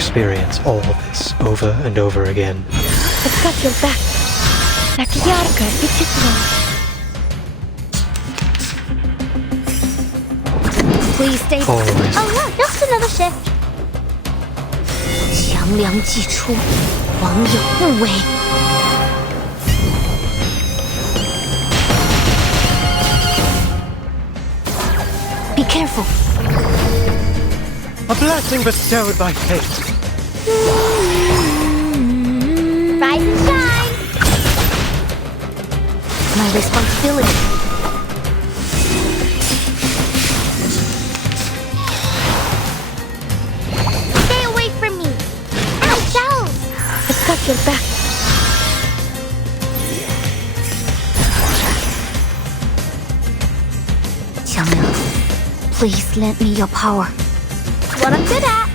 experience all of this over and over again. I've got your back. Так ярко и тепло. Please stay. Always. Oh look, just another shift. 强梁既出，王有不为。Be careful. A blessing bestowed by fate. Rise and shine. My responsibility. Stay away from me. Ow, shells. I've got your back. Xiangliang, please lend me your power. What I'm good at.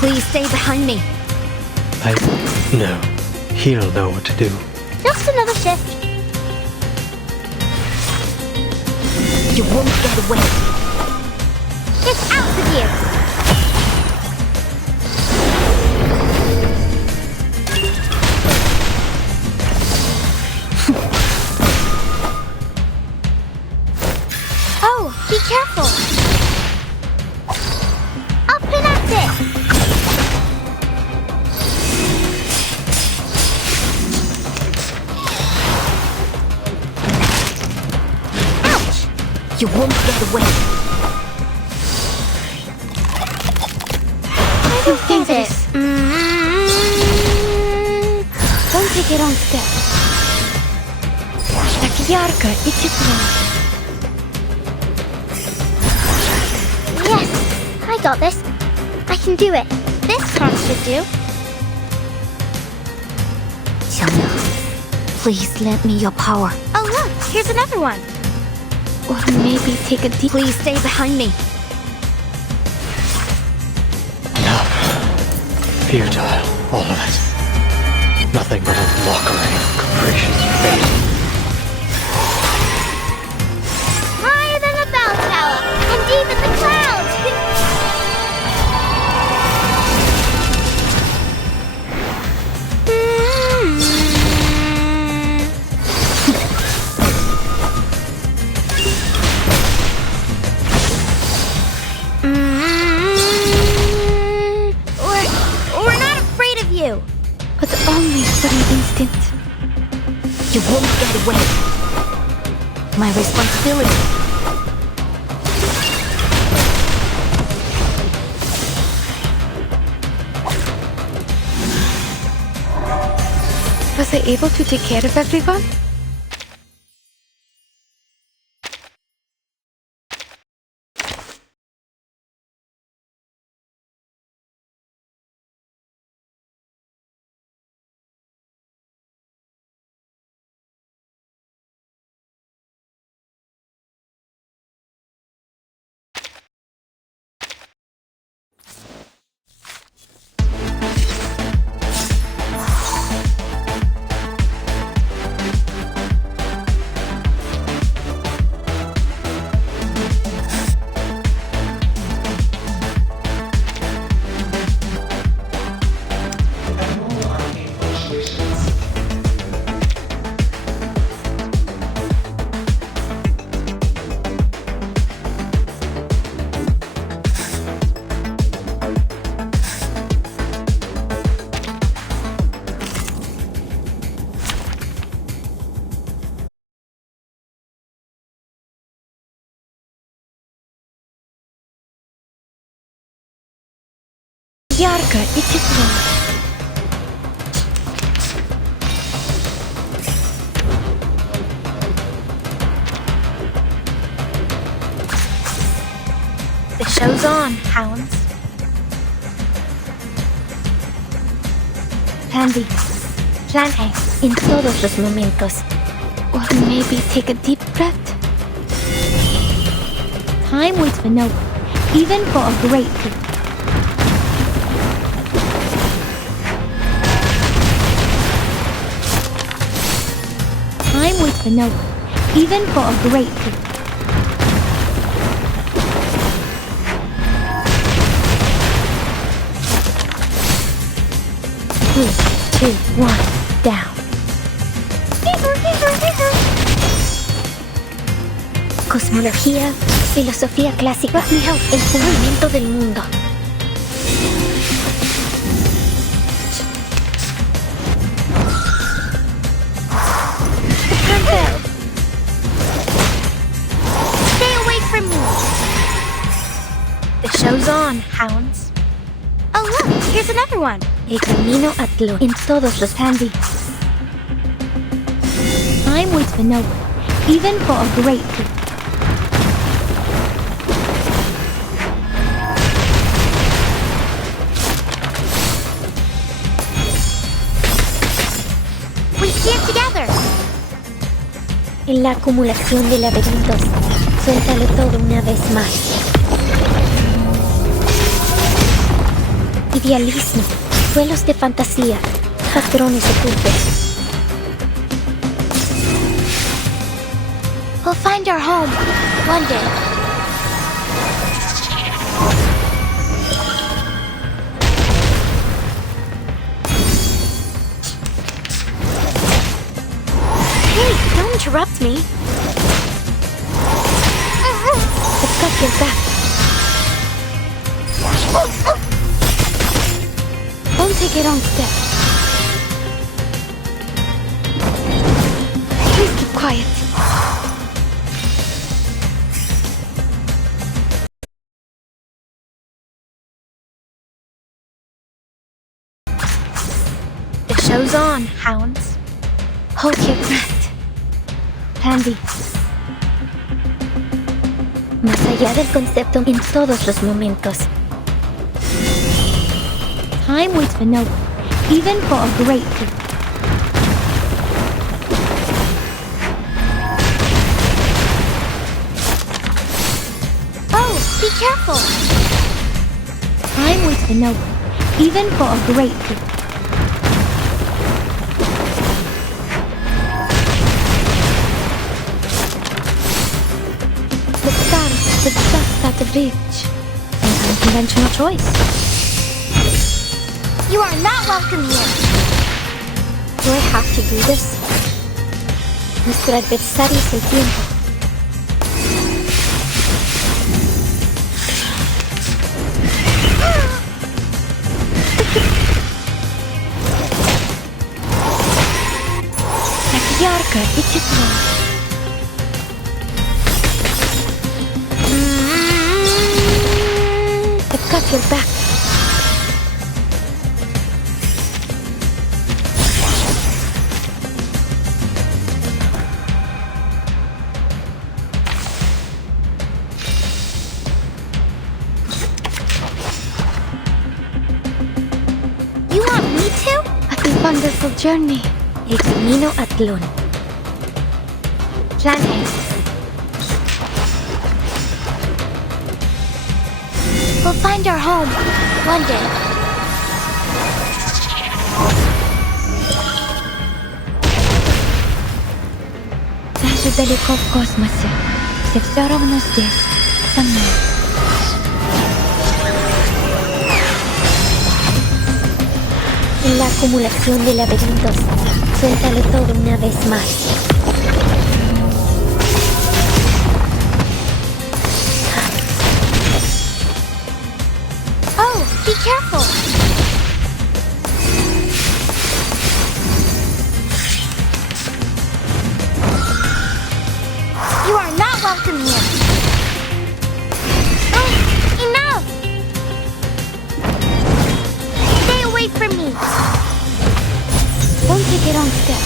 Please stay behind me. No. He'll know what to do. Just another shift. You won't get away. It's out of here. Oh, be careful. Up and at it. You won't get away. I don't think this. Don't take your own step. Так ярко и тепло. Yes, I got this. I can do it. This part should do. Xiangliang, please lend me your power. Oh look, here's another one. Or maybe take a deep... Please stay behind me. No. Futile, all of it. Nothing but a mockery of capricious fate. Higher than a bell tower, and even the clouds. We're not afraid of you. But only for an instant. You won't get away. My responsibility. Was I able to take care of everyone? Ярко и тепло. The show's on, hounds. Plan B. Plan A. In todos los momentos. Or maybe take a deep breath. Time waits for no one, even for a great good. Time waits for no one, even for a great good. 2, 1, down. Cosmología, filosofía clásica, el fundamento del mundo. Stay away from me! The show's on, hounds. Oh look, here's another one. El camino a Tlo en todos los handy. Time waits for no one, even for a great good. We stand together. En la acumulación de laberintos, suéltalo todo una vez más. Idealismo, vuelos de fantasía, patrones ocultos. We'll find our home one day. Hey, don't interrupt me. I've got your back. Don't take it on step. Please keep quiet. The show's on, hounds. Hold your breath. Andy. Más allá del concepto en todos los momentos. Time waits for no one, even for a great good. Oh, be careful! Time waits for no one, even for a great good. The stars are just at the bridge. An unconventional choice. You are not welcome here. Do I have to do this? Nuestro adversario es el tiempo. Так ярко и тепло. I've got your back. You want me to? A wonderful journey. El camino a Tlón. Plan A. We'll find our home one day. Даже далеко в космосе. Все равно здесь, со мной. En la acumulación de laberintos, suéltalo todo una vez más. Oh, be careful! You are not welcome here. Oh, enough! Stay away from me. Don't take it on step.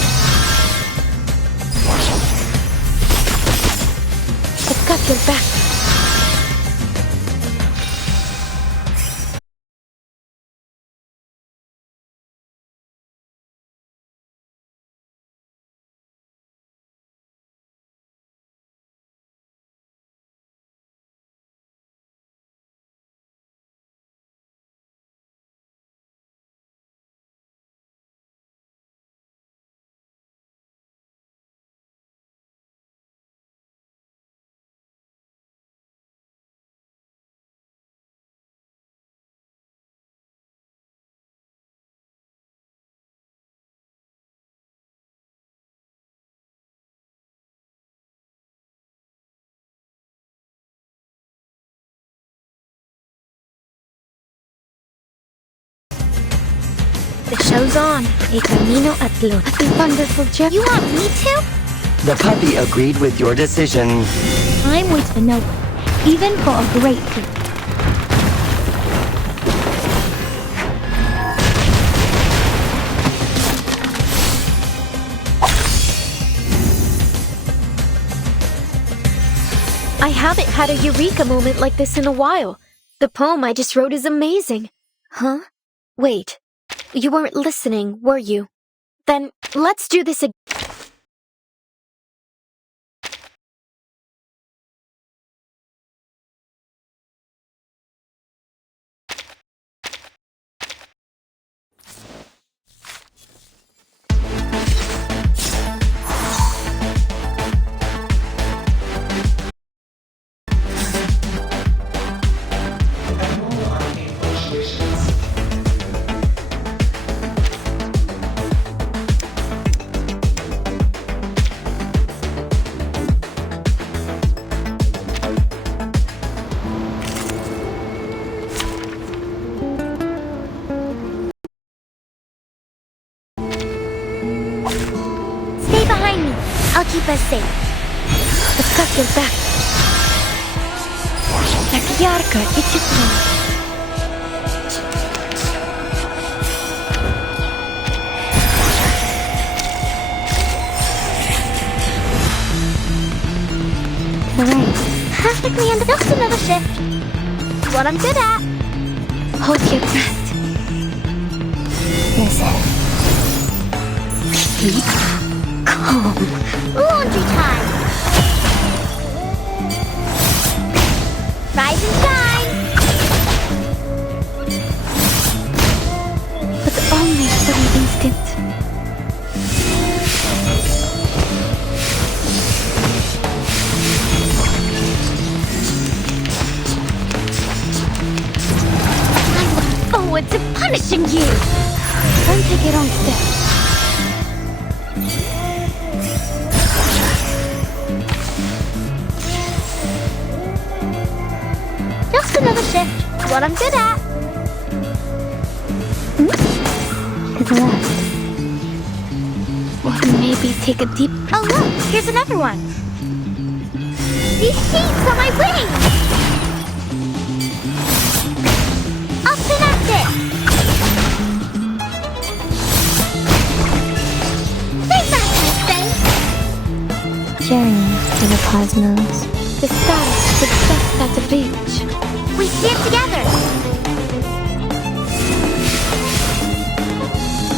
I've got your back. The show's on. A camino at lo. That's a wonderful job. You want me to? The puppy agreed with your decision. I'm with the no one, even for a great thing. I haven't had a eureka moment like this in a while. The poem I just wrote is amazing. Huh? Wait. You weren't listening, were you? Then let's do this again. Stay behind me. I'll keep us safe. I've got your back. Так ярко и тепло. Alright. Perfectly under just another shift. What I'm good at. Hold your breath. Listen. Deep, calm. Laundry time. Rise and shine. But only for an instant. I look forward to punishing you. Don't take it on steps. Just another shift. What I'm good at. To the left. Or maybe take a deep... Oh look, here's another one. These sheets are my wings! Up and at it! Stay back, I say! Journey to the cosmos. The stars with just out of reach. We stand together!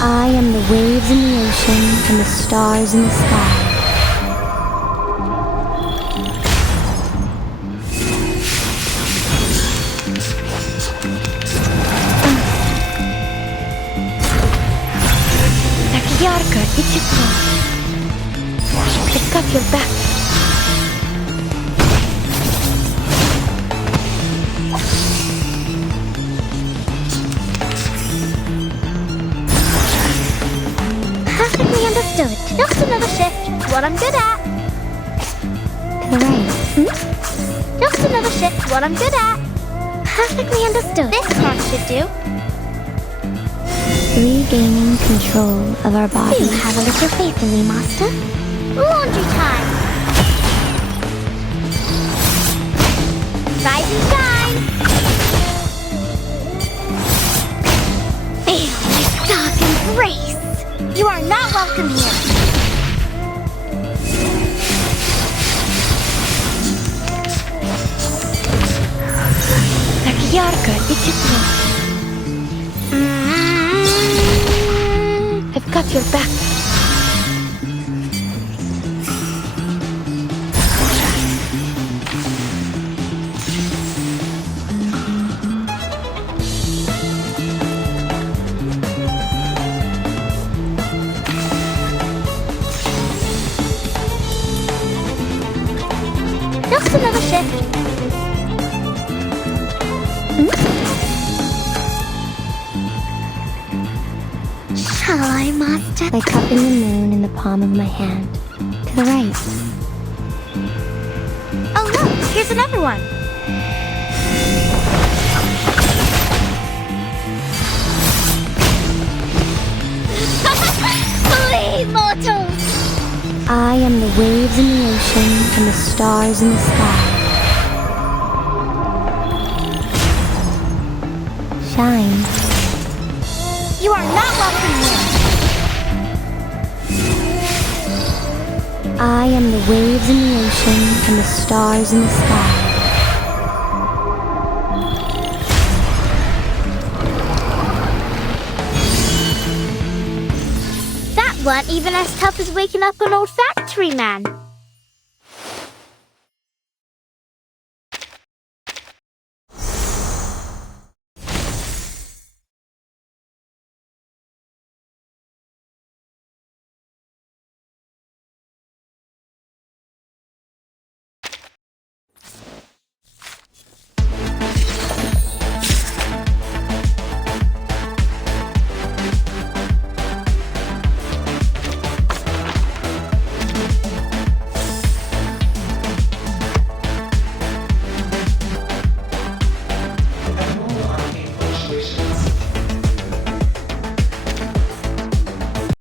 I am the waves in the ocean and the stars in the sky. Так ярко и тепло. I've got your back. Perfectly understood. Just another shift. What I'm good at. To the right. Just another shift. What I'm good at. Perfectly understood. This part should do. Regaining control of our bodies. Do you have a little faith in me, Master? Laundry time. Rise and shine. Feel my dark embrace. You are not welcome here. Так ярко и тепло. I've got your back. Just another shift. Shall I, Master? By cupping the moon in the palm of my hand. To the right. Oh look, here's another one. I am the waves in the ocean and the stars in the sky. Shine. You are not welcome here. I am the waves in the ocean and the stars in the sky. That weren't even as tough as waking up an old factory man.